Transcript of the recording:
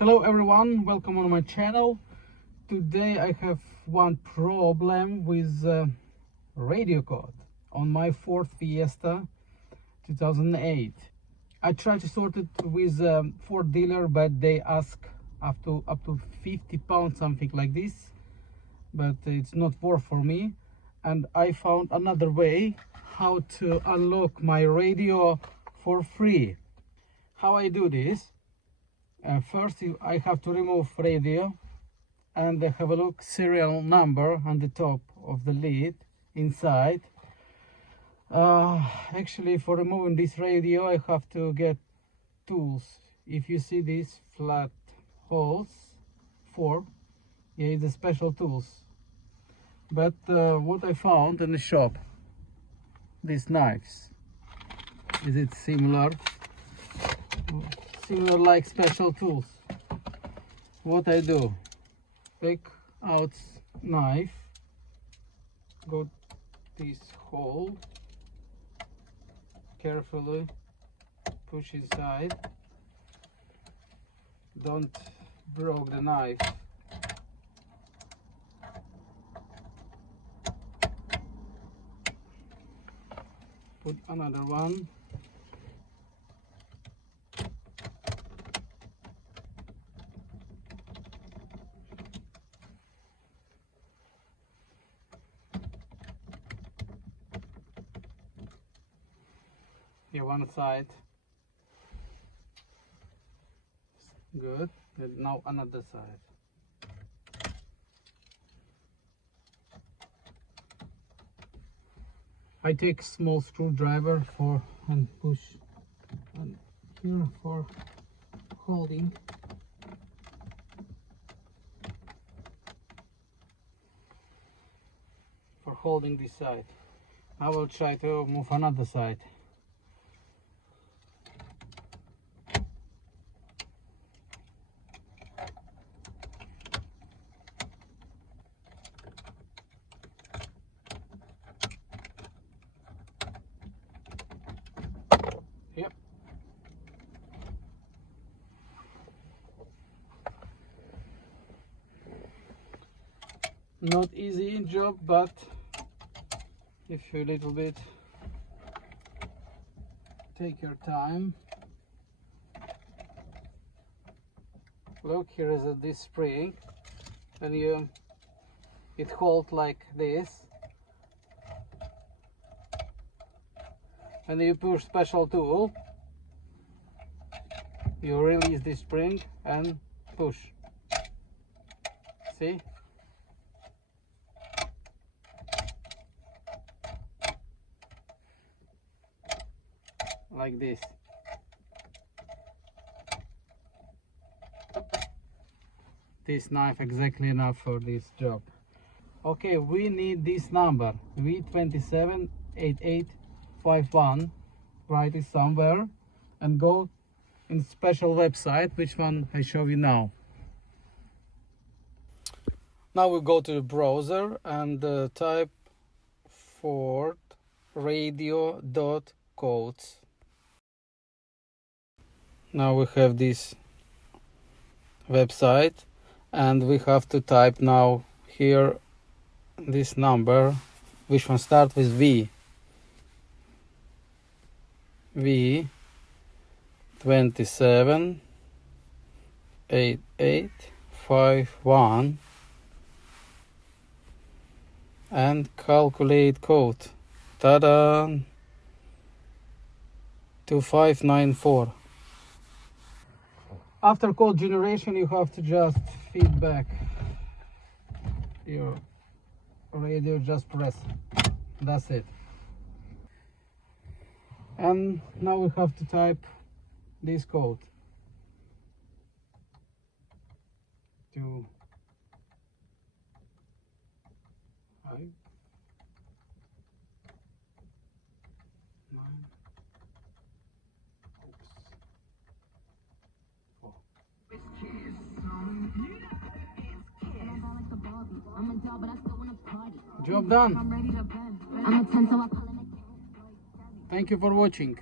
Hello everyone, welcome on my channel. Today I have one problem with radio code on my Ford Fiesta 2008. I tried to sort it with Ford dealer, but they ask up to £50, something like this, but it's not worth for me. And I found another way how to unlock my radio for free. How I do this? First I have to remove radio and have a look serial number on the top of the lid inside. Actually, for removing this radio I have to get tools. If you see these flat holes, it's a special tools. But what I found in the shop, these knives, is it similar like special tools? What I do, take out knife, go this hole, carefully push inside, don't break the knife. Put another one. Here one side. Good. And now another side. I take small screwdriver and push and here for holding. For holding this side. I will try to move another side. Yep. Not easy job, but if you a little bit take your time. Look, here is this spring, and it holds like this. And you push special tool, you release the spring and push. See? Like this. This knife exactly enough for this job. Okay, we need this number V278851. Write it somewhere and go in special website, which one I show you now. Now we go to the browser and type fordradio.codes. Now we have this website and we have to type now here this number, which one starts with V. V278851 and calculate code. Ta-da! 2594. After code generation, you have to just feed back your radio, just press. That's it. And now we have to type this code. 2 5 9 Job done. Thank you for watching.